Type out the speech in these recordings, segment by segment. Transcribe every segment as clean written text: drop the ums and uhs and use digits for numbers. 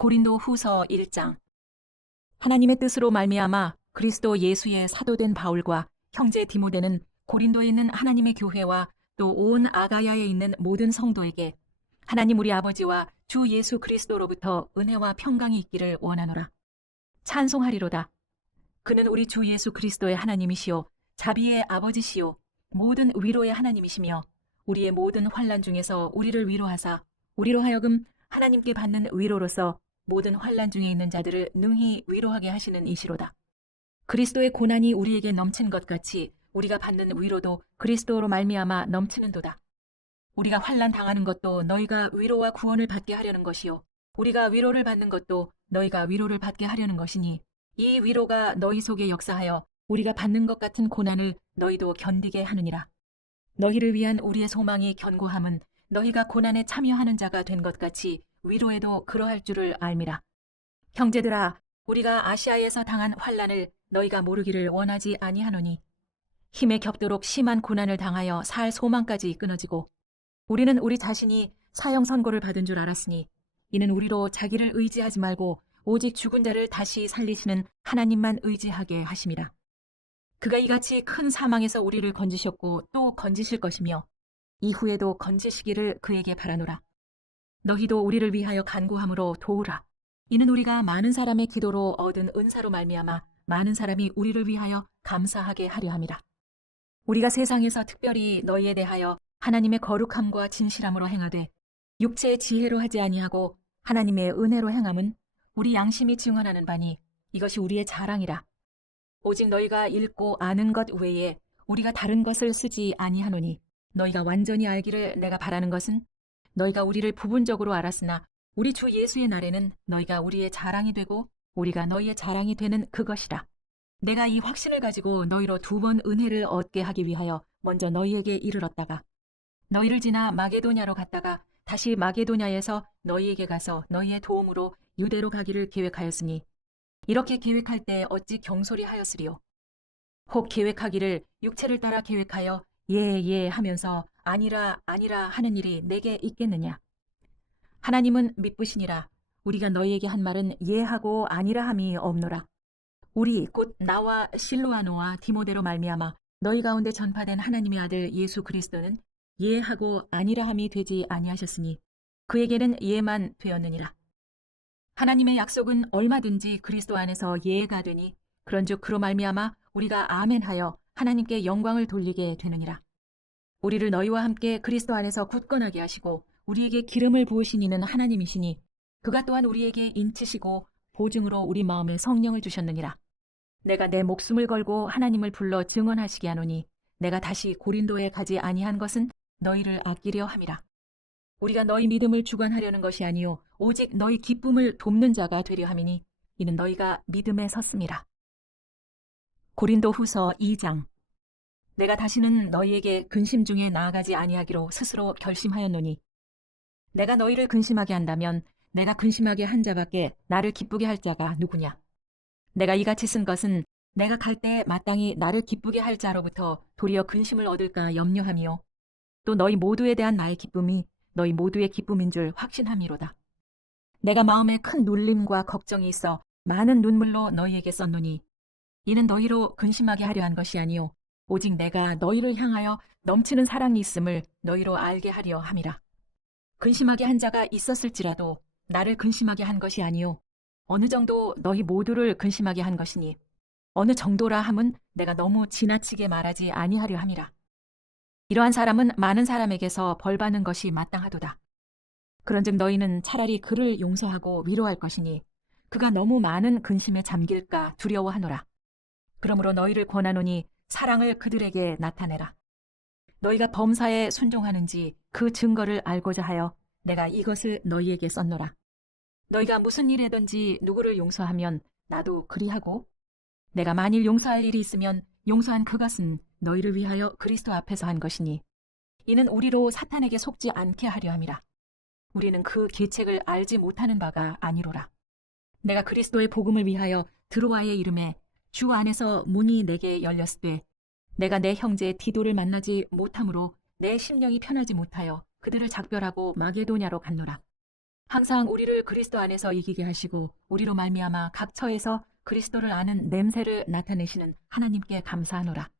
고린도 후서 1장. 하나님의 뜻으로 말미암아 그리스도 예수의 사도된 바울과 형제 디모데는 고린도에 있는 하나님의 교회와 또 온 아가야에 있는 모든 성도에게 하나님 우리 아버지와 주 예수 그리스도로부터 은혜와 평강이 있기를 원하노라. 찬송하리로다. 그는 우리 주 예수 그리스도의 하나님이시요 자비의 아버지시요 모든 위로의 하나님이시며 우리의 모든 환난 중에서 우리를 위로하사 우리로 하여금 하나님께 받는 위로로서 모든 환난 중에 있는 자들을 능히 위로하게 하시는 이시로다. 그리스도의 고난이 우리에게 넘친 것 같이 우리가 받는 위로도 그리스도로 말미암아 넘치는도다. 우리가 환난 당하는 것도 너희가 위로와 구원을 받게 하려는 것이요 우리가 위로를 받는 것도 너희가 위로를 받게 하려는 것이니 이 위로가 너희 속에 역사하여 우리가 받는 것 같은 고난을 너희도 견디게 하느니라. 너희를 위한 우리의 소망이 견고함은 너희가 고난에 참여하는 자가 된 것 같이 위로에도 그러할 줄을 알미라. 형제들아, 우리가 아시아에서 당한 환난을 너희가 모르기를 원하지 아니하노니 힘에 겹도록 심한 고난을 당하여 살 소망까지 끊어지고 우리는 우리 자신이 사형 선고를 받은 줄 알았으니 이는 우리로 자기를 의지하지 말고 오직 죽은 자를 다시 살리시는 하나님만 의지하게 하심이라. 그가 이같이 큰 사망에서 우리를 건지셨고 또 건지실 것이며 이후에도 건지시기를 그에게 바라노라. 너희도 우리를 위하여 간구함으로 도우라. 이는 우리가 많은 사람의 기도로 얻은 은사로 말미암아 많은 사람이 우리를 위하여 감사하게 하려 함이라. 우리가 세상에서 특별히 너희에 대하여 하나님의 거룩함과 진실함으로 행하되 육체의 지혜로 하지 아니하고 하나님의 은혜로 행함은 우리 양심이 증언하는 바니 이것이 우리의 자랑이라. 오직 너희가 읽고 아는 것 외에 우리가 다른 것을 쓰지 아니하노니 너희가 완전히 알기를 내가 바라는 것은 너희가 우리를 부분적으로 알았으나 우리 주 예수의 날에는 너희가 우리의 자랑이 되고 우리가 너희의 자랑이 되는 그것이라. 내가 이 확신을 가지고 너희로 2번 은혜를 얻게 하기 위하여 먼저 너희에게 이르렀다가 너희를 지나 마게도냐로 갔다가 다시 마게도냐에서 너희에게 가서 너희의 도움으로 유대로 가기를 계획하였으니 이렇게 계획할 때 어찌 경솔히 하였으리요. 혹 계획하기를 육체를 따라 계획하여 예 하면서 아니라 하는 일이 내게 있겠느냐. 하나님은 미쁘시니라. 우리가 너희에게 한 말은 예하고 아니라 함이 없노라. 우리 곧 나와 실로아노와 디모데로 말미암아 너희 가운데 전파된 하나님의 아들 예수 그리스도는 예하고 아니라 함이 되지 아니하셨으니 그에게는 예만 되었느니라. 하나님의 약속은 얼마든지 그리스도 안에서 예가 되니 그런즉 그로 말미암아 우리가 아멘하여 하나님께 영광을 돌리게 되느니라. 우리를 너희와 함께 그리스도 안에서 굳건하게 하시고 우리에게 기름을 부으신 이는 하나님이시니 그가 또한 우리에게 인치시고 보증으로 우리 마음에 성령을 주셨느니라. 내가 내 목숨을 걸고 하나님을 불러 증언하시게 하노니 내가 다시 고린도에 가지 아니한 것은 너희를 아끼려 함이라. 우리가 너희 믿음을 주관하려는 것이 아니요 오직 너희 기쁨을 돕는 자가 되려 함이니 이는 너희가 믿음에 섰음이라. 고린도 후서 2장. 내가 다시는 너희에게 근심 중에 나아가지 아니하기로 스스로 결심하였노니 내가 너희를 근심하게 한다면 내가 근심하게 한 자밖에 나를 기쁘게 할 자가 누구냐. 내가 이같이 쓴 것은 내가 갈 때 마땅히 나를 기쁘게 할 자로부터 도리어 근심을 얻을까 염려함이요 또 너희 모두에 대한 나의 기쁨이 너희 모두의 기쁨인 줄 확신함이로다. 내가 마음에 큰 눌림과 걱정이 있어 많은 눈물로 너희에게 썼노니 이는 너희로 근심하게 하려 한 것이 아니요 오직 내가 너희를 향하여 넘치는 사랑이 있음을 너희로 알게 하려 함이라. 근심하게 한 자가 있었을지라도 나를 근심하게 한 것이 아니요 어느 정도 너희 모두를 근심하게 한 것이니 어느 정도라 함은 내가 너무 지나치게 말하지 아니하려 함이라. 이러한 사람은 많은 사람에게서 벌받는 것이 마땅하도다. 그런즉 너희는 차라리 그를 용서하고 위로할 것이니 그가 너무 많은 근심에 잠길까 두려워하노라. 그러므로 너희를 권하노니 사랑을 그들에게 나타내라. 너희가 범사에 순종하는지 그 증거를 알고자 하여 내가 이것을 너희에게 썼노라. 너희가 무슨 일이든지 누구를 용서하면 나도 그리하고 내가 만일 용서할 일이 있으면 용서한 그것은 너희를 위하여 그리스도 앞에서 한 것이니 이는 우리로 사탄에게 속지 않게 하려 함이라. 우리는 그 계책을 알지 못하는 바가 아니로라. 내가 그리스도의 복음을 위하여 드로아의 이름에 주 안에서 문이 내게 열렸을 때 내가 내 형제 디도를 만나지 못함으로 내 심령이 편하지 못하여 그들을 작별하고 마게도냐로 갔노라. 항상 우리를 그리스도 안에서 이기게 하시고 우리로 말미암아 각 처에서 그리스도를 아는 냄새를 나타내시는 하나님께 감사하노라.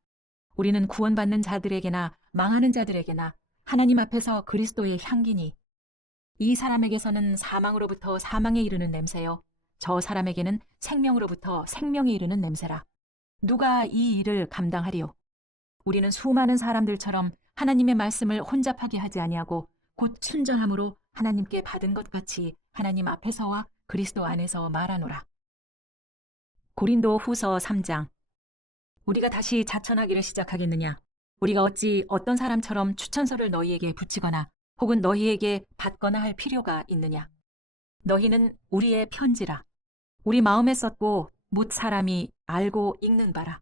우리는 구원받는 자들에게나 망하는 자들에게나 하나님 앞에서 그리스도의 향기니 이 사람에게서는 사망으로부터 사망에 이르는 냄새요 저 사람에게는 생명으로부터 생명에 이르는 냄새라. 누가 이 일을 감당하리요? 우리는 수많은 사람들처럼 하나님의 말씀을 혼잡하게 하지 아니하고 곧 순전함으로 하나님께 받은 것 같이 하나님 앞에서와 그리스도 안에서 말하노라. 고린도 후서 3장. 우리가 다시 자천하기를 시작하겠느냐? 우리가 어찌 어떤 사람처럼 추천서를 너희에게 붙이거나 혹은 너희에게 받거나 할 필요가 있느냐? 너희는 우리의 편지라. 우리 마음에 썼고 뭇 사람이 알고 읽는 바라.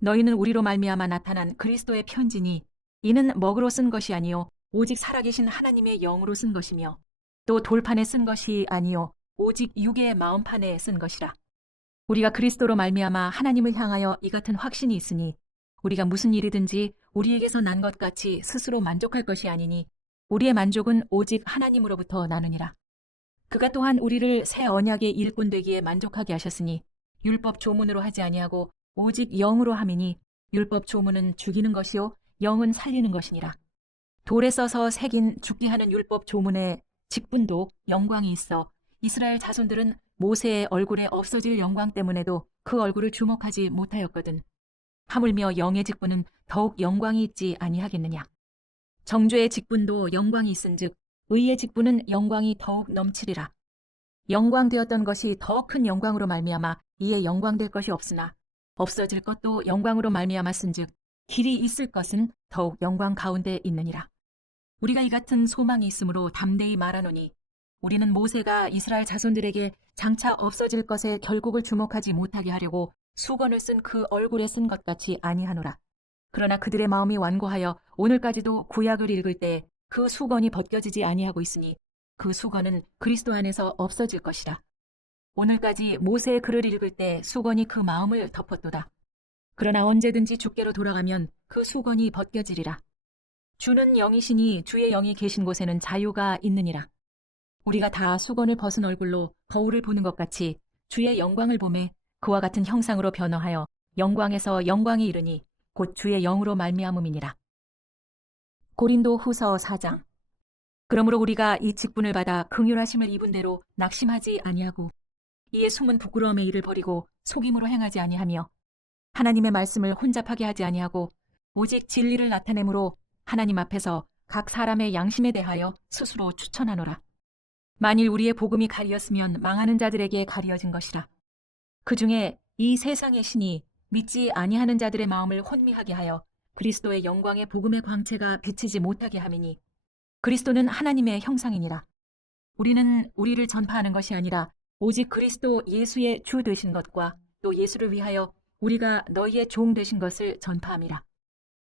너희는 우리로 말미암아 나타난 그리스도의 편지니 이는 먹으로 쓴 것이 아니요 오직 살아계신 하나님의 영으로 쓴 것이며 또 돌판에 쓴 것이 아니요 오직 육의 마음판에 쓴 것이라. 우리가 그리스도로 말미암아 하나님을 향하여 이 같은 확신이 있으니 우리가 무슨 일이든지 우리에게서 난 것 같이 스스로 만족할 것이 아니니 우리의 만족은 오직 하나님으로부터 나느니라. 그가 또한 우리를 새 언약의 일꾼 되기에 만족하게 하셨으니 율법 조문으로 하지 아니하고 오직 영으로 함이니 율법 조문은 죽이는 것이요 영은 살리는 것이니라. 돌에 써서 새긴 죽게 하는 율법 조문의 직분도 영광이 있어 이스라엘 자손들은 모세의 얼굴에 없어질 영광 때문에도 그 얼굴을 주목하지 못하였거든. 하물며 영의 직분은 더욱 영광이 있지 아니하겠느냐. 정죄의 직분도 영광이 있은즉 의의 직분은 영광이 더욱 넘치리라. 영광되었던 것이 더 큰 영광으로 말미암아 이에 영광될 것이 없으나 없어질 것도 영광으로 말미암았은즉 길이 있을 것은 더욱 영광 가운데 있느니라. 우리가 이 같은 소망이 있으므로 담대히 말하노니 우리는 모세가 이스라엘 자손들에게 장차 없어질 것에 결국을 주목하지 못하게 하려고 수건을 쓴 그 얼굴에 쓴 것 같이 아니하노라. 그러나 그들의 마음이 완고하여 오늘까지도 구약을 읽을 때 그 수건이 벗겨지지 아니하고 있으니 그 수건은 그리스도 안에서 없어질 것이라. 오늘까지 모세의 글을 읽을 때 수건이 그 마음을 덮었도다. 그러나 언제든지 주께로 돌아가면 그 수건이 벗겨지리라. 주는 영이시니 주의 영이 계신 곳에는 자유가 있느니라. 우리가 다 수건을 벗은 얼굴로 거울을 보는 것 같이 주의 영광을 보매 그와 같은 형상으로 변화하여 영광에서 영광에 이르니 곧 주의 영으로 말미암음이니라. 고린도 후서 4장. 그러므로 우리가 이 직분을 받아 긍휼하심을 입은 대로 낙심하지 아니하고 이에 숨은 부끄러움의 일을 버리고 속임으로 행하지 아니하며 하나님의 말씀을 혼잡하게 하지 아니하고 오직 진리를 나타내므로 하나님 앞에서 각 사람의 양심에 대하여 스스로 추천하노라. 만일 우리의 복음이 가리었으면 망하는 자들에게 가리어진 것이라. 그 중에 이 세상의 신이 믿지 아니하는 자들의 마음을 혼미하게 하여 그리스도의 영광의 복음의 광채가 비치지 못하게 함이니 그리스도는 하나님의 형상이니라. 우리는 우리를 전파하는 것이 아니라 오직 그리스도 예수의 주 되신 것과 또 예수를 위하여 우리가 너희의 종 되신 것을 전파함이라.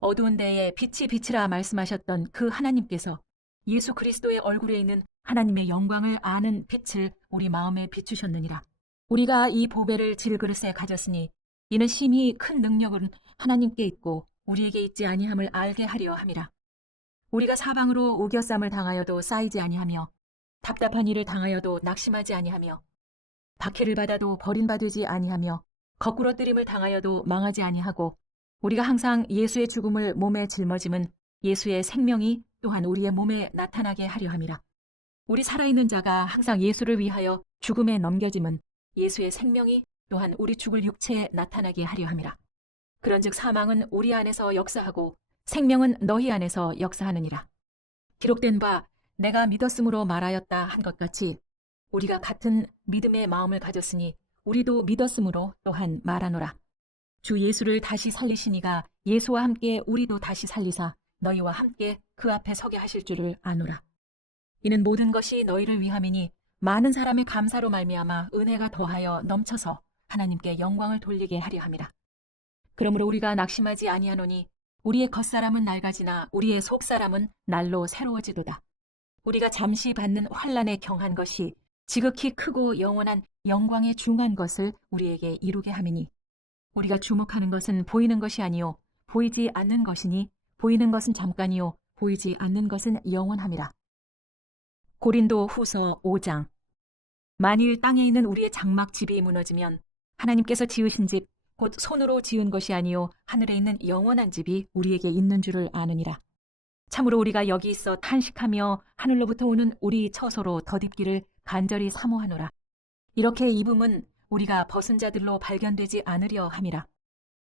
어두운 데에 빛이 비치라 말씀하셨던 그 하나님께서 예수 그리스도의 얼굴에 있는 하나님의 영광을 아는 빛을 우리 마음에 비추셨느니라. 우리가 이 보배를 질그릇에 가졌으니 이는 심히 큰 능력은 하나님께 있고 우리에게 있지 아니함을 알게 하려 함이라. 우리가 사방으로 우겨쌈을 당하여도 쌓이지 아니하며 답답한 일을 당하여도 낙심하지 아니하며 박해를 받아도 버림받지 아니하며 거꾸로 뜨림을 당하여도 망하지 아니하고 우리가 항상 예수의 죽음을 몸에 짊어짐은 예수의 생명이 또한 우리의 몸에 나타나게 하려 함이라. 우리 살아있는 자가 항상 예수를 위하여 죽음에 넘겨짐은 예수의 생명이 또한 우리 죽을 육체에 나타나게 하려 함이라. 그런즉 사망은 우리 안에서 역사하고 생명은 너희 안에서 역사하느니라. 기록된 바 내가 믿었으므로 말하였다 한 것 같이 우리가 같은 믿음의 마음을 가졌으니 우리도 믿었으므로 또한 말하노라. 주 예수를 다시 살리시니가 예수와 함께 우리도 다시 살리사 너희와 함께 그 앞에 서게 하실 줄을 아노라. 이는 모든 것이 너희를 위함이니 많은 사람의 감사로 말미암아 은혜가 더하여 넘쳐서 하나님께 영광을 돌리게 하려 함이라. 그러므로 우리가 낙심하지 아니하노니 우리의 겉사람은 낡아지나 우리의 속사람은 날로 새로워지도다. 우리가 잠시 받는 환난에 경한 것이 지극히 크고 영원한 영광에 중한 것을 우리에게 이루게 함이니 우리가 주목하는 것은 보이는 것이 아니요 보이지 않는 것이니 보이는 것은 잠깐이요 보이지 않는 것은 영원함이라. 고린도 후서 5장. 만일 땅에 있는 우리의 장막 집이 무너지면 하나님께서 지으신 집, 곧 손으로 지은 것이 아니요 하늘에 있는 영원한 집이 우리에게 있는 줄을 아느니라. 참으로 우리가 여기 있어 탄식하며 하늘로부터 오는 우리 처소로 덧입기를 간절히 사모하노라. 이렇게 입음은 우리가 벗은 자들로 발견되지 않으려 함이라.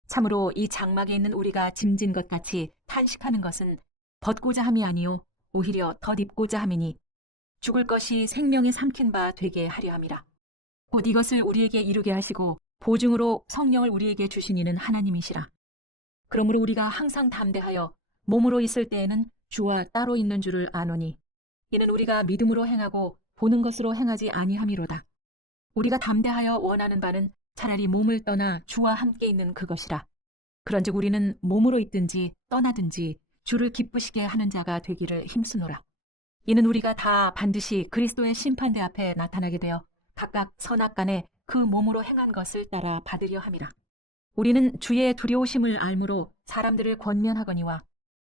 참으로 이 장막에 있는 우리가 짐진 것 같이 탄식하는 것은 벗고자 함이 아니요 오히려 덧입고자 함이니 죽을 것이 생명에 삼킨 바 되게 하려 함이라. 곧 이것을 우리에게 이루게 하시고 보증으로 성령을 우리에게 주신 이는 하나님이시라. 그러므로 우리가 항상 담대하여 몸으로 있을 때에는 주와 따로 있는 줄을 아노니 이는 우리가 믿음으로 행하고 보는 것으로 행하지 아니함이로다. 우리가 담대하여 원하는 바는 차라리 몸을 떠나 주와 함께 있는 그것이라. 그런즉 우리는 몸으로 있든지 떠나든지 주를 기쁘시게 하는 자가 되기를 힘쓰노라. 이는 우리가 다 반드시 그리스도의 심판대 앞에 나타나게 되어 각각 선악간에 그 몸으로 행한 것을 따라 받으려 함이라. 우리는 주의 두려우심을 알므로 사람들을 권면하거니와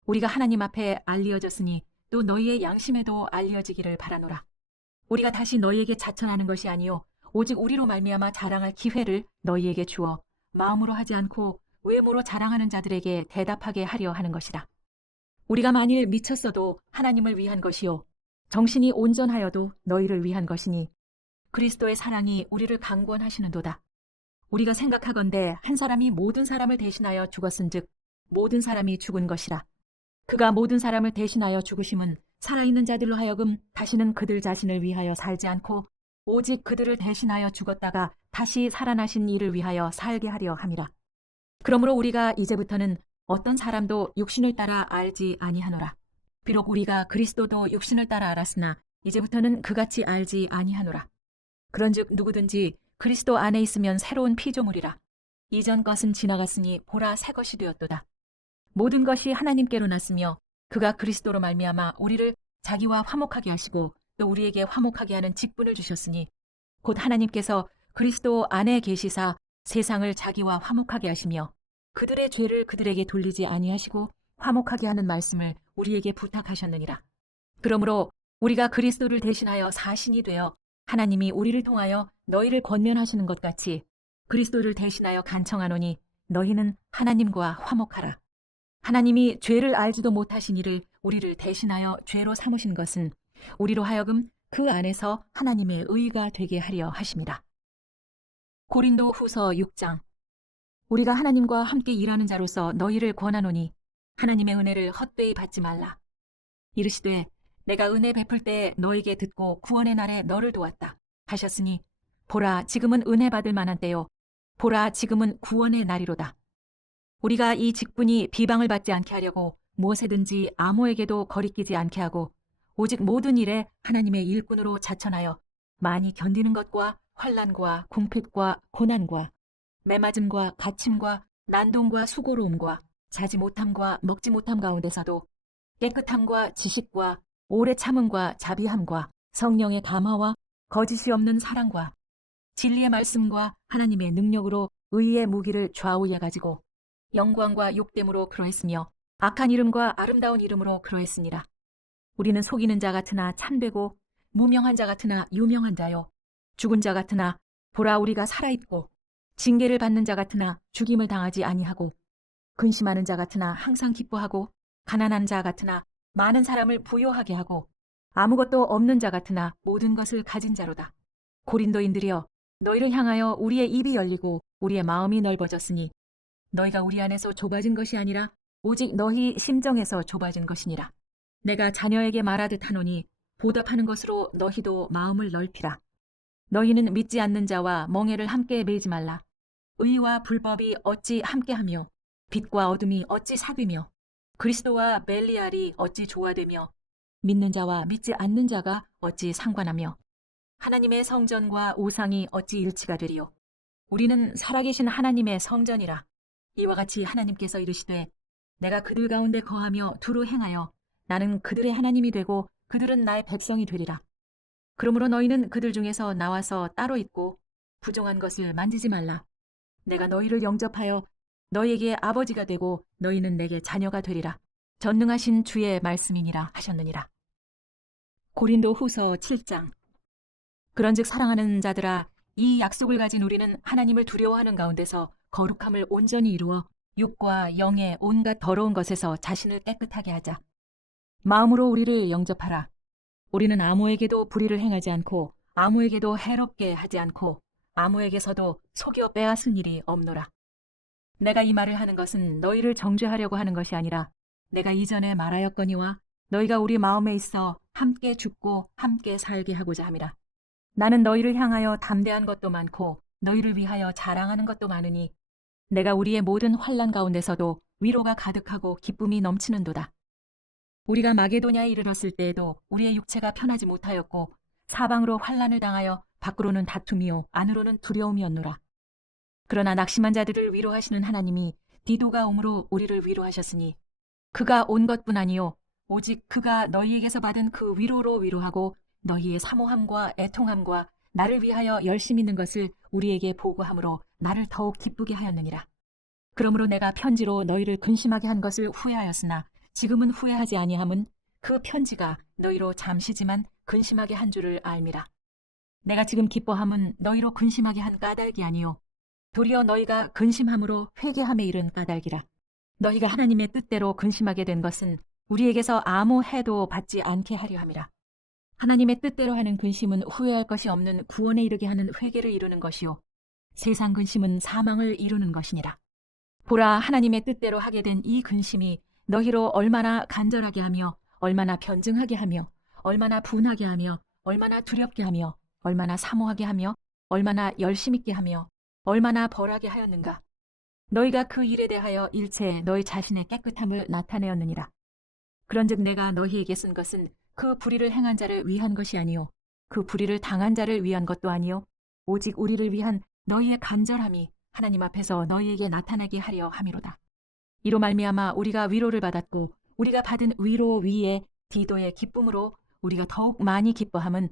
우리가 하나님 앞에 알리어졌으니 또 너희의 양심에도 알리어지기를 바라노라. 우리가 다시 너희에게 자천하는 것이 아니요 오직 우리로 말미암아 자랑할 기회를 너희에게 주어 마음으로 하지 않고 외모로 자랑하는 자들에게 대답하게 하려 하는 것이라. 우리가 만일 미쳤어도 하나님을 위한 것이요 정신이 온전하여도 너희를 위한 것이니 그리스도의 사랑이 우리를 강권하시는도다. 우리가 생각하건대 한 사람이 모든 사람을 대신하여 죽었은즉 모든 사람이 죽은 것이라. 그가 모든 사람을 대신하여 죽으심은 살아있는 자들로 하여금 다시는 그들 자신을 위하여 살지 않고 오직 그들을 대신하여 죽었다가 다시 살아나신 이를 위하여 살게 하려 함이라. 그러므로 우리가 이제부터는 어떤 사람도 육신을 따라 알지 아니하노라. 비록 우리가 그리스도도 육신을 따라 알았으나 이제부터는 그같이 알지 아니하노라. 그런즉 누구든지 그리스도 안에 있으면 새로운 피조물이라. 이전 것은 지나갔으니 보라 새 것이 되었도다. 모든 것이 하나님께로 났으며 그가 그리스도로 말미암아 우리를 자기와 화목하게 하시고 또 우리에게 화목하게 하는 직분을 주셨으니 곧 하나님께서 그리스도 안에 계시사 세상을 자기와 화목하게 하시며 그들의 죄를 그들에게 돌리지 아니하시고 화목하게 하는 말씀을 우리에게 부탁하셨느니라. 그러므로 우리가 그리스도를 대신하여 사신이 되어 하나님이 우리를 통하여 너희를 권면하시는 것 같이 그리스도를 대신하여 간청하노니 너희는 하나님과 화목하라. 하나님이 죄를 알지도 못하신 이를 우리를 대신하여 죄로 삼으신 것은 우리로 하여금 그 안에서 하나님의 의가 되게 하려 하심이라. 고린도 후서 6장. 우리가 하나님과 함께 일하는 자로서 너희를 권하노니 하나님의 은혜를 헛되이 받지 말라. 이르시되 내가 은혜 베풀 때 너에게 듣고 구원의 날에 너를 도왔다 하셨으니 보라 지금은 은혜 받을 만한 때요 보라 지금은 구원의 날이로다. 우리가 이 직분이 비방을 받지 않게 하려고 무엇에든지 아무에게도 거리끼지 않게 하고 오직 모든 일에 하나님의 일꾼으로 자천하여 많이 견디는 것과 환난과 궁핍과 고난과 매맞음과 갇힘과 난동과 수고로움과 자지 못함과 먹지 못함 가운데서도 깨끗함과 지식과 오래 참음과 자비함과 성령의 감화와 거짓이 없는 사랑과 진리의 말씀과 하나님의 능력으로 의의 무기를 좌우에 가지고 영광과 욕됨으로 그러했으며 악한 이름과 아름다운 이름으로 그러했으니라. 우리는 속이는 자 같으나 참되고 무명한 자 같으나 유명한 자요 죽은 자 같으나 보라 우리가 살아있고 징계를 받는 자 같으나 죽임을 당하지 아니하고 근심하는 자 같으나 항상 기뻐하고 가난한 자 같으나 많은 사람을 부요하게 하고 아무것도 없는 자 같으나 모든 것을 가진 자로다. 고린도인들이여 너희를 향하여 우리의 입이 열리고 우리의 마음이 넓어졌으니 너희가 우리 안에서 좁아진 것이 아니라 오직 너희 심정에서 좁아진 것이니라. 내가 자녀에게 말하듯 하노니 보답하는 것으로 너희도 마음을 넓히라. 너희는 믿지 않는 자와 멍에를 함께 매지 말라. 의와 불법이 어찌 함께하며 빛과 어둠이 어찌 사귀며 그리스도와 벨리알이 어찌 조화되며 믿는 자와 믿지 않는 자가 어찌 상관하며 하나님의 성전과 우상이 어찌 일치가 되리요. 우리는 살아계신 하나님의 성전이라. 이와 같이 하나님께서 이르시되 내가 그들 가운데 거하며 두루 행하여 나는 그들의 하나님이 되고 그들은 나의 백성이 되리라. 그러므로 너희는 그들 중에서 나와서 따로 있고 부정한 것을 만지지 말라. 내가 너희를 영접하여 너희에게 아버지가 되고 너희는 내게 자녀가 되리라. 전능하신 주의 말씀이니라 하셨느니라. 고린도 후서 7장. 그런즉 사랑하는 자들아, 이 약속을 가진 우리는 하나님을 두려워하는 가운데서 거룩함을 온전히 이루어 육과 영의 온갖 더러운 것에서 자신을 깨끗하게 하자. 마음으로 우리를 영접하라. 우리는 아무에게도 불의를 행하지 않고 아무에게도 해롭게 하지 않고 아무에게서도 속여 빼앗은 일이 없노라. 내가 이 말을 하는 것은 너희를 정죄하려고 하는 것이 아니라 내가 이전에 말하였거니와 너희가 우리 마음에 있어 함께 죽고 함께 살게 하고자 함이라. 나는 너희를 향하여 담대한 것도 많고 너희를 위하여 자랑하는 것도 많으니 내가 우리의 모든 환난 가운데서도 위로가 가득하고 기쁨이 넘치는도다. 우리가 마게도냐에 이르렀을 때에도 우리의 육체가 편하지 못하였고 사방으로 환난을 당하여 밖으로는 다툼이요 안으로는 두려움이었노라. 그러나 낙심한 자들을 위로하시는 하나님이 디도가 오므로 우리를 위로하셨으니 그가 온 것뿐 아니요 오직 그가 너희에게서 받은 그 위로로 위로하고 너희의 사모함과 애통함과 나를 위하여 열심 있는 것을 우리에게 보고함으로 나를 더욱 기쁘게 하였느니라. 그러므로 내가 편지로 너희를 근심하게 한 것을 후회하였으나 지금은 후회하지 아니함은 그 편지가 너희로 잠시지만 근심하게 한 줄을 알미라. 내가 지금 기뻐함은 너희로 근심하게 한 까닭이 아니요 도리어 너희가 근심함으로 회개함에 이른 까닭이라. 너희가 하나님의 뜻대로 근심하게 된 것은 우리에게서 아무 해도 받지 않게 하려 함이라. 하나님의 뜻대로 하는 근심은 후회할 것이 없는 구원에 이르게 하는 회개를 이루는 것이요 세상 근심은 사망을 이루는 것이니라. 보라, 하나님의 뜻대로 하게 된 이 근심이 너희로 얼마나 간절하게 하며 얼마나 변증하게 하며 얼마나 분하게 하며 얼마나 두렵게 하며 얼마나 사모하게 하며 얼마나 열심 있게 하며 얼마나 벌하게 하였는가. 너희가 그 일에 대하여 일체 너희 자신의 깨끗함을 나타내었느니라. 그런즉 내가 너희에게 쓴 것은 그 불의를 행한 자를 위한 것이 아니요 그 불의를 당한 자를 위한 것도 아니요 오직 우리를 위한 너희의 간절함이 하나님 앞에서 너희에게 나타나게 하려 함이로다. 이로 말미암아 우리가 위로를 받았고 우리가 받은 위로 위에 디도의 기쁨으로 우리가 더욱 많이 기뻐함은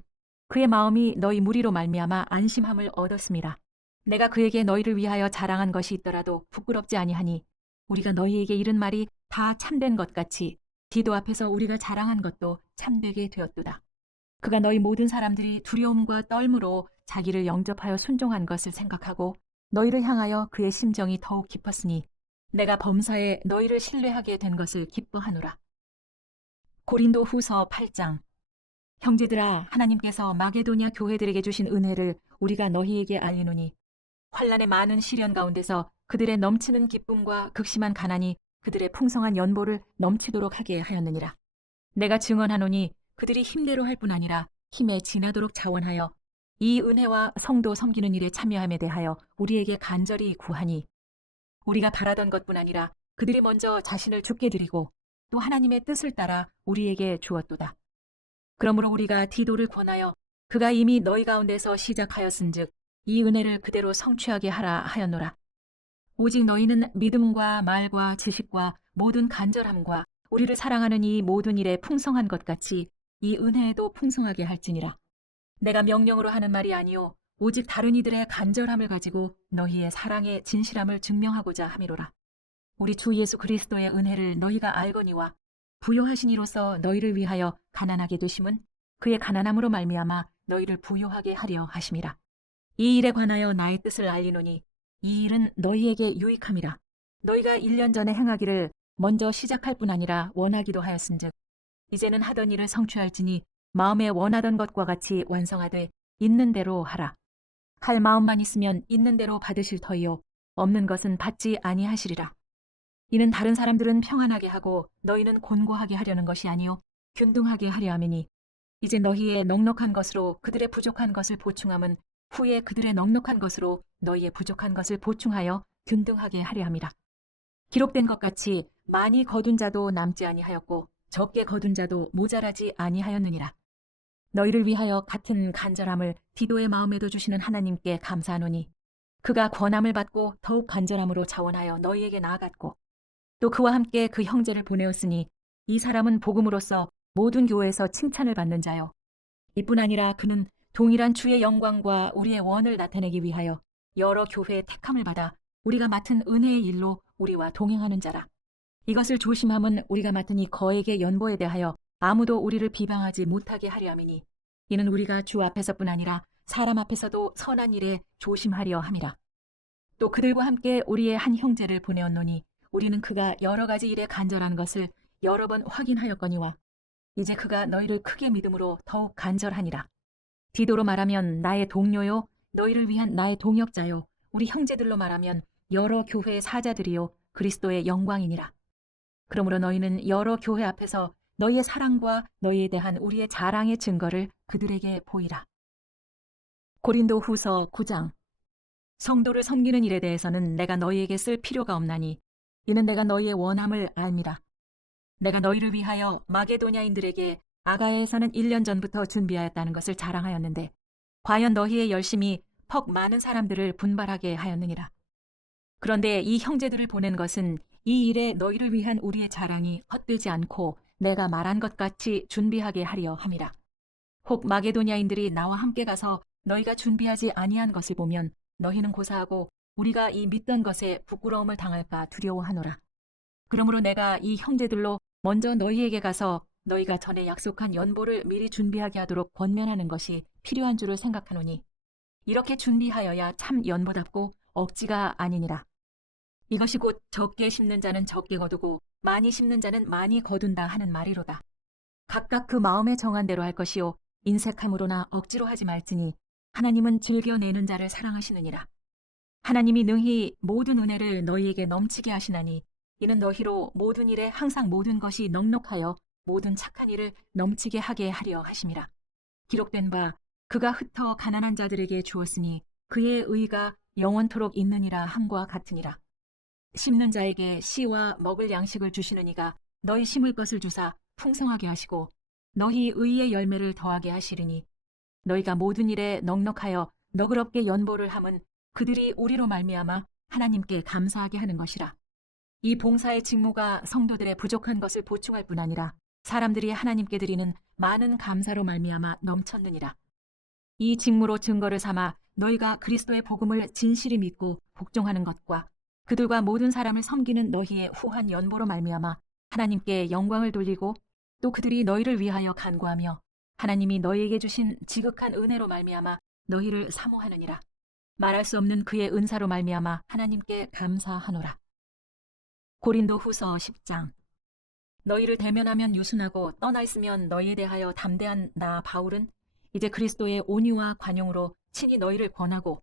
그의 마음이 너희 무리로 말미암아 안심함을 얻었음이라. 내가 그에게 너희를 위하여 자랑한 것이 있더라도 부끄럽지 아니하니 우리가 너희에게 이른 말이 다 참된 것 같이 디도 앞에서 우리가 자랑한 것도 참되게 되었도다. 그가 너희 모든 사람들이 두려움과 떨므로 자기를 영접하여 순종한 것을 생각하고 너희를 향하여 그의 심정이 더욱 깊었으니 내가 범사에 너희를 신뢰하게 된 것을 기뻐하노라. 고린도 후서 8장. 형제들아, 하나님께서 마게도냐 교회들에게 주신 은혜를 우리가 너희에게 알리노니 환난의 많은 시련 가운데서 그들의 넘치는 기쁨과 극심한 가난이 그들의 풍성한 연보를 넘치도록 하게 하였느니라. 내가 증언하노니 그들이 힘대로 할 뿐 아니라 힘에 지나도록 자원하여 이 은혜와 성도 섬기는 일에 참여함에 대하여 우리에게 간절히 구하니 우리가 바라던 것뿐 아니라 그들이 먼저 자신을 죽게 드리고 또 하나님의 뜻을 따라 우리에게 주었도다. 그러므로 우리가 디도를 권하여 그가 이미 너희 가운데서 시작하였은즉 이 은혜를 그대로 성취하게 하라 하였노라. 오직 너희는 믿음과 말과 지식과 모든 간절함과 우리를 사랑하는 이 모든 일에 풍성한 것 같이 이 은혜에도 풍성하게 할지니라. 내가 명령으로 하는 말이 아니요 오직 다른 이들의 간절함을 가지고 너희의 사랑의 진실함을 증명하고자 함이로라. 우리 주 예수 그리스도의 은혜를 너희가 알거니와 부요하신 이로서 너희를 위하여 가난하게 되심은 그의 가난함으로 말미암아 너희를 부요하게 하려 하심이라. 이 일에 관하여 나의 뜻을 알리노니 이 일은 너희에게 유익함이라. 너희가 1년 전에 행하기를 먼저 시작할 뿐 아니라 원하기도 하였은즉 이제는 하던 일을 성취할지니 마음에 원하던 것과 같이 완성하되 있는 대로 하라. 할 마음만 있으면 있는 대로 받으실 터이요 없는 것은 받지 아니하시리라. 이는 다른 사람들은 평안하게 하고 너희는 곤고하게 하려는 것이 아니요 균등하게 하려 함이니 이제 너희의 넉넉한 것으로 그들의 부족한 것을 보충함은 후에 그들의 넉넉한 것으로 너희의 부족한 것을 보충하여 균등하게 하려 함이라. 기록된 것 같이 많이 거둔 자도 남지 아니하였고 적게 거둔 자도 모자라지 아니하였느니라. 너희를 위하여 같은 간절함을 디도의 마음에도 주시는 하나님께 감사하노니 그가 권함을 받고 더욱 간절함으로 자원하여 너희에게 나아갔고 또 그와 함께 그 형제를 보내었으니 이 사람은 복음으로써 모든 교회에서 칭찬을 받는 자요 이뿐 아니라 그는 동일한 주의 영광과 우리의 원을 나타내기 위하여 여러 교회의 택함을 받아 우리가 맡은 은혜의 일로 우리와 동행하는 자라. 이것을 조심함은 우리가 맡은 이 거액의 연보에 대하여 아무도 우리를 비방하지 못하게 하려 함이니 이는 우리가 주 앞에서뿐 아니라 사람 앞에서도 선한 일에 조심하려 함이라. 또 그들과 함께 우리의 한 형제를 보내었노니 우리는 그가 여러 가지 일에 간절한 것을 여러 번 확인하였거니와 이제 그가 너희를 크게 믿음으로 더욱 간절하니라. 디도로 말하면 나의 동료요 너희를 위한 나의 동역자요 우리 형제들로 말하면 여러 교회의 사자들이요 그리스도의 영광이니라. 그러므로 너희는 여러 교회 앞에서 너희의 사랑과 너희에 대한 우리의 자랑의 증거를 그들에게 보이라. 고린도 후서 9장. 성도를 섬기는 일에 대해서는 내가 너희에게 쓸 필요가 없나니 이는 내가 너희의 원함을 알미라. 내가 너희를 위하여 마게도냐인들에게 아가야에서는 1년 전부터 준비하였다는 것을 자랑하였는데 과연 너희의 열심이 퍽 많은 사람들을 분발하게 하였느니라. 그런데 이 형제들을 보낸 것은 이 일에 너희를 위한 우리의 자랑이 헛되지 않고 내가 말한 것 같이 준비하게 하려 함이라. 혹 마게도냐인들이 나와 함께 가서 너희가 준비하지 아니한 것을 보면 너희는 고사하고 우리가 이 믿던 것에 부끄러움을 당할까 두려워하노라. 그러므로 내가 이 형제들로 먼저 너희에게 가서 너희가 전에 약속한 연보를 미리 준비하게 하도록 권면하는 것이 필요한 줄을 생각하노니 이렇게 준비하여야 참 연보답고 억지가 아니니라. 이것이 곧 적게 심는 자는 적게 거두고 많이 심는 자는 많이 거둔다 하는 말이로다. 각각 그 마음에 정한 대로 할 것이요 인색함으로나 억지로 하지 말지니 하나님은 즐겨내는 자를 사랑하시느니라. 하나님이 능히 모든 은혜를 너희에게 넘치게 하시나니 이는 너희로 모든 일에 항상 모든 것이 넉넉하여 모든 착한 일을 넘치게 하게 하려 하심이라. 기록된 바 그가 흩어 가난한 자들에게 주었으니 그의 의가 영원토록 있느니라 함과 같으니라. 심는 자에게 씨와 먹을 양식을 주시는 이가 너희 심을 것을 주사 풍성하게 하시고 너희 의의 열매를 더하게 하시리니 너희가 모든 일에 넉넉하여 너그럽게 연보를 함은 그들이 우리로 말미암아 하나님께 감사하게 하는 것이라. 이 봉사의 직무가 성도들의 부족한 것을 보충할 뿐 아니라 사람들이 하나님께 드리는 많은 감사로 말미암아 넘쳤느니라. 이 직무로 증거를 삼아 너희가 그리스도의 복음을 진실히 믿고 복종하는 것과 그들과 모든 사람을 섬기는 너희의 후한 연보로 말미암아 하나님께 영광을 돌리고 또 그들이 너희를 위하여 간구하며 하나님이 너희에게 주신 지극한 은혜로 말미암아 너희를 사모하느니라. 말할 수 없는 그의 은사로 말미암아 하나님께 감사하노라. 고린도 후서 10장. 너희를 대면하면 유순하고 떠나 있으면 너희에 대하여 담대한 나 바울은 이제 그리스도의 온유와 관용으로 친히 너희를 권하고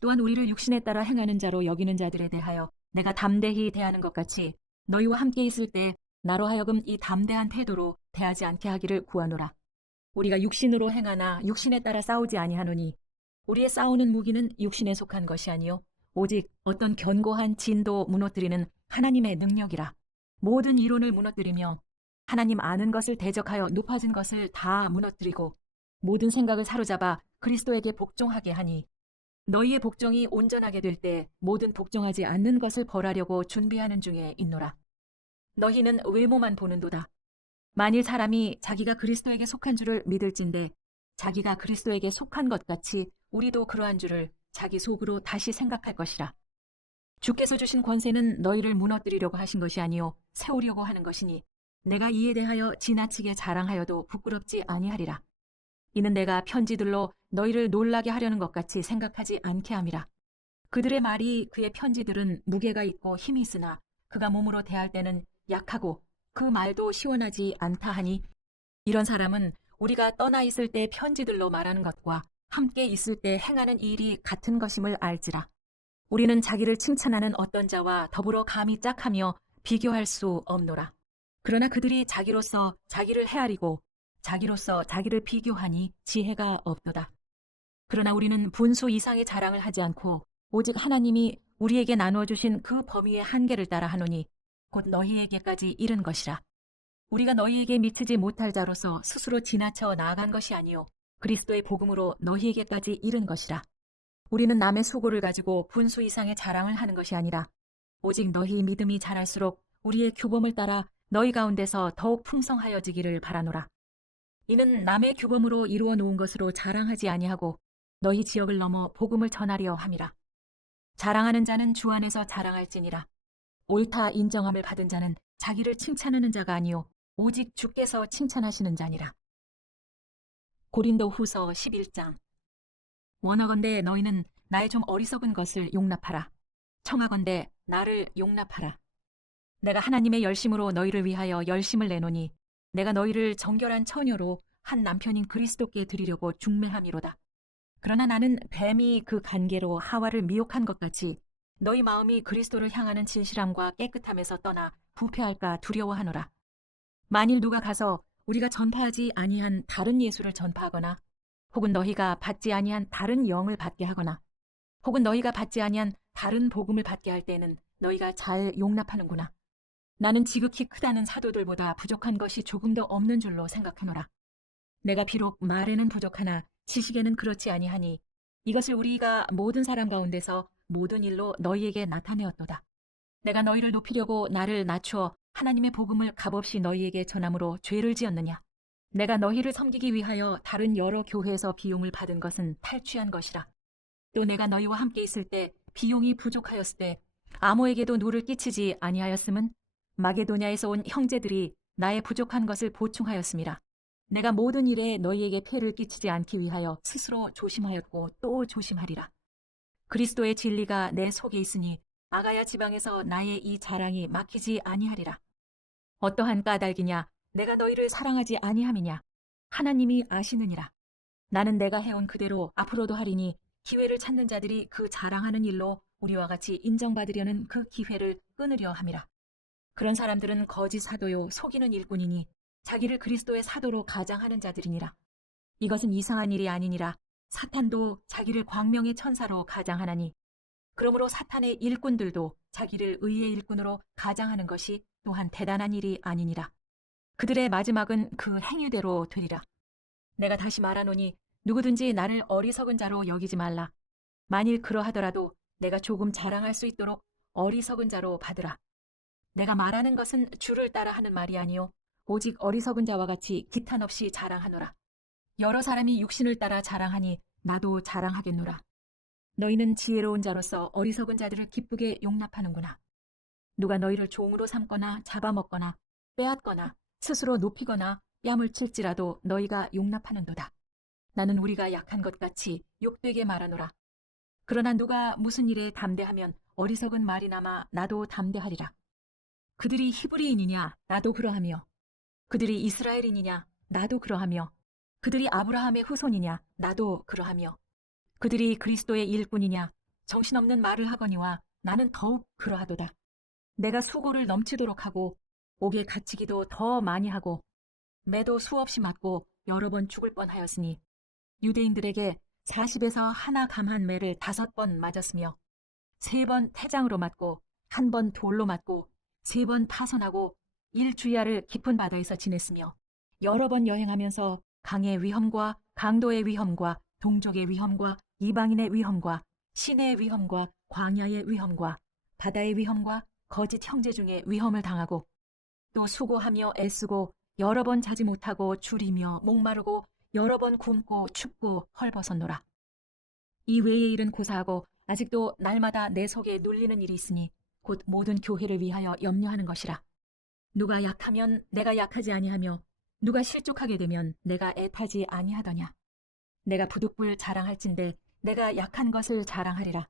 또한 우리를 육신에 따라 행하는 자로 여기는 자들에 대하여 내가 담대히 대하는 것 같이 너희와 함께 있을 때 나로 하여금 이 담대한 태도로 대하지 않게 하기를 구하노라. 우리가 육신으로 행하나 육신에 따라 싸우지 아니하노니 우리의 싸우는 무기는 육신에 속한 것이 아니요 오직 어떤 견고한 진도 무너뜨리는 하나님의 능력이라. 모든 이론을 무너뜨리며 하나님 아는 것을 대적하여 높아진 것을 다 무너뜨리고 모든 생각을 사로잡아 그리스도에게 복종하게 하니 너희의 복종이 온전하게 될 때 모든 복종하지 않는 것을 벌하려고 준비하는 중에 있노라. 너희는 외모만 보는도다. 만일 사람이 자기가 그리스도에게 속한 줄을 믿을진데 자기가 그리스도에게 속한 것 같이 우리도 그러한 줄을 자기 속으로 다시 생각할 것이라. 주께서 주신 권세는 너희를 무너뜨리려고 하신 것이 아니요 세우려고 하는 것이니 내가 이에 대하여 지나치게 자랑하여도 부끄럽지 아니하리라. 이는 내가 편지들로 너희를 놀라게 하려는 것 같이 생각하지 않게 함이라. 그들의 말이 그의 편지들은 무게가 있고 힘이 있으나 그가 몸으로 대할 때는 약하고 그 말도 시원하지 않다 하니 이런 사람은 우리가 떠나 있을 때 편지들로 말하는 것과 함께 있을 때 행하는 일이 같은 것임을 알지라. 우리는 자기를 칭찬하는 어떤 자와 더불어 감히 짝하며 비교할 수 없노라. 그러나 그들이 자기로서 자기를 헤아리고 자기로서 자기를 비교하니 지혜가 없도다. 그러나 우리는 분수 이상의 자랑을 하지 않고 오직 하나님이 우리에게 나누어주신 그 범위의 한계를 따라 하노니 곧 너희에게까지 이른 것이라. 우리가 너희에게 미치지 못할 자로서 스스로 지나쳐 나아간 것이 아니요 그리스도의 복음으로 너희에게까지 이른 것이라. 우리는 남의 수고를 가지고 분수 이상의 자랑을 하는 것이 아니라 오직 너희 믿음이 자랄수록 우리의 규범을 따라 너희 가운데서 더욱 풍성하여지기를 바라노라. 이는 남의 규범으로 이루어 놓은 것으로 자랑하지 아니하고 너희 지역을 넘어 복음을 전하려 함이라. 자랑하는 자는 주 안에서 자랑할지니라. 옳다 인정함을 받은 자는 자기를 칭찬하는 자가 아니요 오직 주께서 칭찬하시는 자니라. 고린도 후서 11장. 원하건대 너희는 나의 좀 어리석은 것을 용납하라. 청하건대 나를 용납하라. 내가 하나님의 열심으로 너희를 위하여 열심을 내노니 내가 너희를 정결한 처녀로 한 남편인 그리스도께 드리려고 중매함이로다. 그러나 나는 뱀이 그 간계로 하와를 미혹한 것 같이 너희 마음이 그리스도를 향하는 진실함과 깨끗함에서 떠나 부패할까 두려워하노라. 만일 누가 가서 우리가 전파하지 아니한 다른 예수를 전파하거나 혹은 너희가 받지 아니한 다른 영을 받게 하거나 혹은 너희가 받지 아니한 다른 복음을 받게 할 때는 너희가 잘 용납하는구나. 나는 지극히 크다는 사도들보다 부족한 것이 조금도 없는 줄로 생각하노라. 내가 비록 말에는 부족하나 지식에는 그렇지 아니하니 이것을 우리가 모든 사람 가운데서 모든 일로 너희에게 나타내었도다. 내가 너희를 높이려고 나를 낮추어 하나님의 복음을 값없이 너희에게 전함으로 죄를 지었느냐? 내가 너희를 섬기기 위하여 다른 여러 교회에서 비용을 받은 것은 탈취한 것이라. 또 내가 너희와 함께 있을 때 비용이 부족하였을 때 아무에게도 누를 끼치지 아니하였음은 마게도냐에서 온 형제들이 나의 부족한 것을 보충하였음이라. 내가 모든 일에 너희에게 폐를 끼치지 않기 위하여 스스로 조심하였고 또 조심하리라. 그리스도의 진리가 내 속에 있으니 아가야 지방에서 나의 이 자랑이 막히지 아니하리라. 어떠한 까닭이냐? 내가 너희를 사랑하지 아니함이냐? 하나님이 아시느니라. 나는 내가 해온 그대로 앞으로도 하리니 기회를 찾는 자들이 그 자랑하는 일로 우리와 같이 인정받으려는 그 기회를 끊으려 함이라. 그런 사람들은 거짓 사도요 속이는 일꾼이니 자기를 그리스도의 사도로 가장하는 자들이니라. 이것은 이상한 일이 아니니라. 사탄도 자기를 광명의 천사로 가장하나니 그러므로 사탄의 일꾼들도 자기를 의의 일꾼으로 가장하는 것이 또한 대단한 일이 아니니라. 그들의 마지막은 그 행위대로 되리라. 내가 다시 말하노니 누구든지 나를 어리석은 자로 여기지 말라. 만일 그러하더라도 내가 조금 자랑할 수 있도록 어리석은 자로 받으라. 내가 말하는 것은 주를 따라 하는 말이 아니요 오직 어리석은 자와 같이 기탄 없이 자랑하노라. 여러 사람이 육신을 따라 자랑하니 나도 자랑하겠노라. 너희는 지혜로운 자로서 어리석은 자들을 기쁘게 용납하는구나. 누가 너희를 종으로 삼거나 잡아먹거나 빼앗거나 스스로 높이거나 뺨을 칠지라도 너희가 용납하는도다. 나는 우리가 약한 것 같이 욕되게 말하노라. 그러나 누가 무슨 일에 담대하면 어리석은 말이나마 나도 담대하리라. 그들이 히브리인이냐 나도 그러하며 그들이 이스라엘인이냐 나도 그러하며 그들이 아브라함의 후손이냐 나도 그러하며 그들이 그리스도의 일꾼이냐 정신없는 말을 하거니와 나는 더욱 그러하도다. 내가 수고를 넘치도록 하고 옥에 갇히기도 더 많이 하고 매도 수없이 맞고 여러 번 죽을 뻔하였으니 유대인들에게 40에서 하나 감한 매를 5번 맞았으며 3번 태장으로 맞고 1번 돌로 맞고 3번 파선하고 1주야를 깊은 바다에서 지냈으며 여러 번 여행하면서 강의 위험과 강도의 위험과 동족의 위험과 이방인의 위험과 시내의 위험과 광야의 위험과 바다의 위험과 거짓 형제 중에 위험을 당하고 또 수고하며 애쓰고 여러 번 자지 못하고 줄이며 목마르고 여러 번 굶고 춥고 헐벗었노라. 이 외의 일은 고사하고 아직도 날마다 내 속에 눌리는 일이 있으니 곧 모든 교회를 위하여 염려하는 것이라. 누가 약하면 내가 약하지 아니하며 누가 실족하게 되면 내가 애타지 아니하더냐. 내가 부득불 자랑할진대 내가 약한 것을 자랑하리라.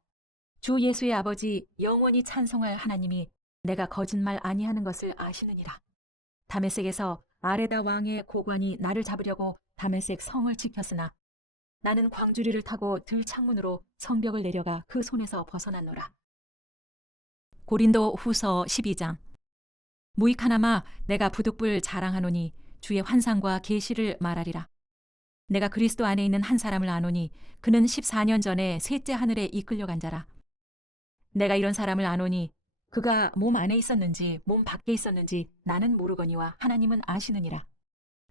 주 예수의 아버지 영원히 찬송할 하나님이 내가 거짓말 아니하는 것을 아시느니라. 다메섹에서 아레다 왕의 고관이 나를 잡으려고 다메섹 성을 지켰으나 나는 광주리를 타고 들창문으로 성벽을 내려가 그 손에서 벗어났노라. 고린도 후서 12장. 무익하나마 내가 부득불 자랑하노니 주의 환상과 계시를 말하리라. 내가 그리스도 안에 있는 한 사람을 아노니 그는 14년 전에 셋째 하늘에 이끌려간 자라. 내가 이런 사람을 아노니 그가 몸 안에 있었는지 몸 밖에 있었는지 나는 모르거니와 하나님은 아시느니라.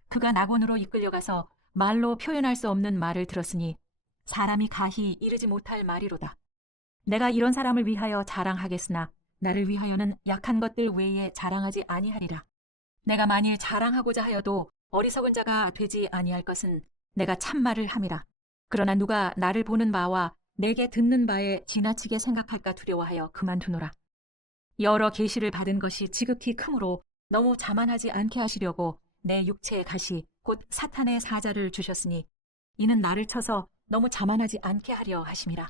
그가 낙원으로 이끌려가서 말로 표현할 수 없는 말을 들었으니 사람이 가히 이르지 못할 말이로다. 내가 이런 사람을 위하여 자랑하겠으나 나를 위하여는 약한 것들 외에 자랑하지 아니하리라. 내가 만일 자랑하고자 하여도 어리석은 자가 되지 아니할 것은 내가 참말을 함이라. 그러나 누가 나를 보는 바와 내게 듣는 바에 지나치게 생각할까 두려워하여 그만두노라. 여러 계시를 받은 것이 지극히 크므로 너무 자만하지 않게 하시려고 내 육체의 가시 곧 사탄의 사자를 주셨으니 이는 나를 쳐서 너무 자만하지 않게 하려 하심이라.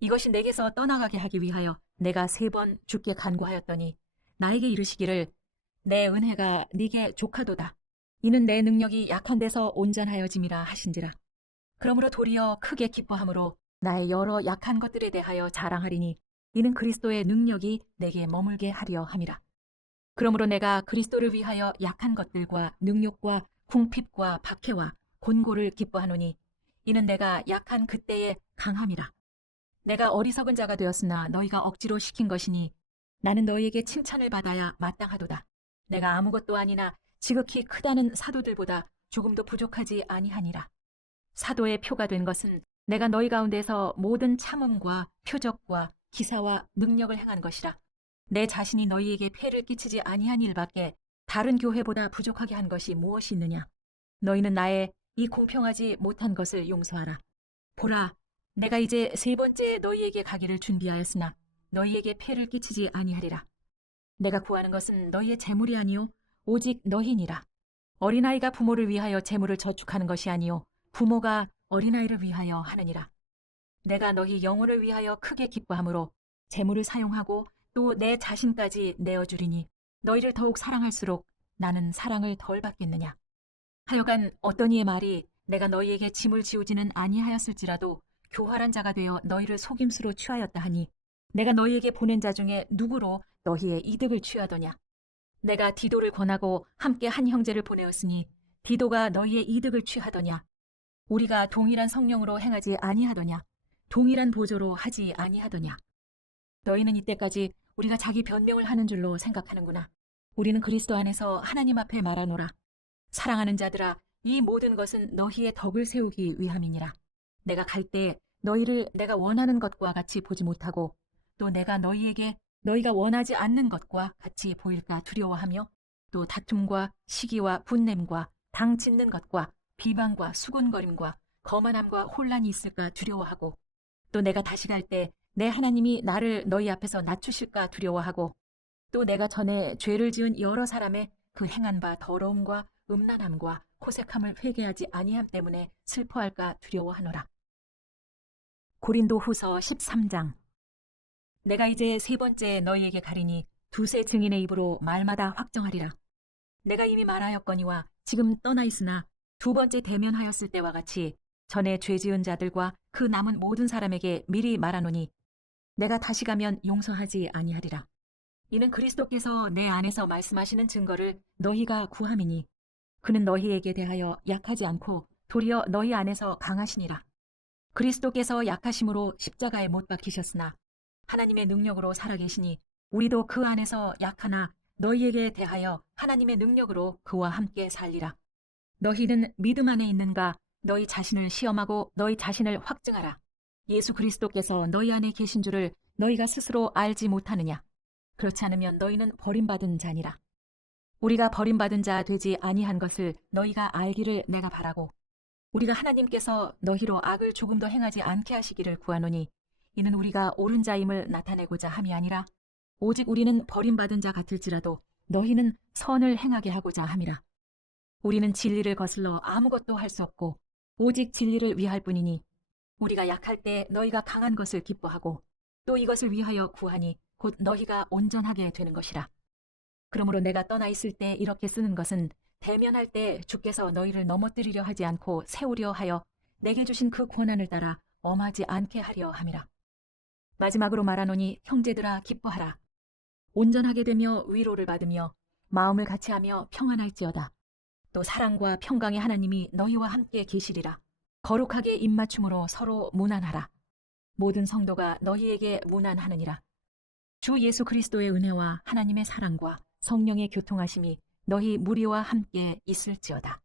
이것이 내게서 떠나가게 하기 위하여 내가 3번 주께 간구하였더니 나에게 이르시기를 내 은혜가 네게 족하도다. 이는 내 능력이 약한 데서 온전하여짐이라 하신지라. 그러므로 도리어 크게 기뻐함으로 나의 여러 약한 것들에 대하여 자랑하리니 이는 그리스도의 능력이 내게 머물게 하려 함이라. 그러므로 내가 그리스도를 위하여 약한 것들과 능욕과 궁핍과 박해와 곤고를 기뻐하노니 이는 내가 약한 그때의 강함이라. 내가 어리석은 자가 되었으나 너희가 억지로 시킨 것이니 나는 너희에게 칭찬을 받아야 마땅하도다. 내가 아무것도 아니나 지극히 크다는 사도들보다 조금도 부족하지 아니하니라. 사도의 표가 된 것은 내가 너희 가운데서 모든 참음과 표적과 기사와 능력을 행한 것이라. 내 자신이 너희에게 폐를 끼치지 아니한 일밖에 다른 교회보다 부족하게 한 것이 무엇이 있느냐. 너희는 나의 이 공평하지 못한 것을 용서하라. 보라, 내가 이제 3번째 너희에게 가기를 준비하였으나 너희에게 폐를 끼치지 아니하리라. 내가 구하는 것은 너희의 재물이 아니요 오직 너희니라. 어린아이가 부모를 위하여 재물을 저축하는 것이 아니요 부모가 어린아이를 위하여 하느니라. 내가 너희 영혼을 위하여 크게 기뻐함으로 재물을 사용하고 또 내 자신까지 내어주리니 너희를 더욱 사랑할수록 나는 사랑을 덜 받겠느냐. 하여간 어떤 이의 말이 내가 너희에게 짐을 지우지는 아니하였을지라도 교활한 자가 되어 너희를 속임수로 취하였다 하니 내가 너희에게 보낸 자 중에 누구로 너희의 이득을 취하더냐. 내가 디도를 권하고 함께 한 형제를 보내었으니 디도가 너희의 이득을 취하더냐. 우리가 동일한 성령으로 행하지 아니하더냐. 동일한 보조로 하지 아니하더냐. 너희는 이때까지 우리가 자기 변명을 하는 줄로 생각하는구나. 우리는 그리스도 안에서 하나님 앞에 말하노라. 사랑하는 자들아, 이 모든 것은 너희의 덕을 세우기 위함이니라. 내가 갈 때 너희를 내가 원하는 것과 같이 보지 못하고 또 내가 너희에게 너희가 원하지 않는 것과 같이 보일까 두려워하며 또 다툼과 시기와 분냄과 당 짓는 것과 비방과 수군거림과 거만함과 혼란이 있을까 두려워하고 또 내가 다시 갈 때 내 하나님이 나를 너희 앞에서 낮추실까 두려워하고 또 내가 전에 죄를 지은 여러 사람의 그 행한 바 더러움과 음란함과 코색함을 회개하지 아니함 때문에 슬퍼할까 두려워하노라. 고린도후서 13장. 내가 이제 3번째 너희에게 가리니 두세 증인의 입으로 말마다 확정하리라. 내가 이미 말하였거니와 지금 떠나 있으나 2번째 대면하였을 때와 같이 전에 죄 지은 자들과 그 남은 모든 사람에게 미리 말하노니 내가 다시 가면 용서하지 아니하리라. 이는 그리스도께서 내 안에서 말씀하시는 증거를 너희가 구함이니 그는 너희에게 대하여 약하지 않고 도리어 너희 안에서 강하시니라. 그리스도께서 약하심으로 십자가에 못 박히셨으나 하나님의 능력으로 살아계시니 우리도 그 안에서 약하나 너희에게 대하여 하나님의 능력으로 그와 함께 살리라. 너희는 믿음 안에 있는가? 너희 자신을 시험하고 너희 자신을 확증하라. 예수 그리스도께서 너희 안에 계신 줄을 너희가 스스로 알지 못하느냐? 그렇지 않으면 너희는 버림받은 자니라. 우리가 버림받은 자 되지 아니한 것을 너희가 알기를 내가 바라고 우리가 하나님께서 너희로 악을 조금 더 행하지 않게 하시기를 구하노니 이는 우리가 옳은 자임을 나타내고자 함이 아니라 오직 우리는 버림받은 자 같을지라도 너희는 선을 행하게 하고자 함이라. 우리는 진리를 거슬러 아무것도 할 수 없고 오직 진리를 위할 뿐이니 우리가 약할 때 너희가 강한 것을 기뻐하고 또 이것을 위하여 구하니 곧 너희가 온전하게 되는 것이라. 그러므로 내가 떠나 있을 때 이렇게 쓰는 것은 대면할 때 주께서 너희를 넘어뜨리려 하지 않고 세우려 하여 내게 주신 그 권한을 따라 엄하지 않게 하려 함이라. 마지막으로 말하노니 형제들아 기뻐하라. 온전하게 되며 위로를 받으며 마음을 같이하며 평안할지어다. 또 사랑과 평강의 하나님이 너희와 함께 계시리라. 거룩하게 입맞춤으로 서로 문안하라. 모든 성도가 너희에게 문안하느니라. 주 예수 그리스도의 은혜와 하나님의 사랑과 성령의 교통하심이 너희 무리와 함께 있을지어다.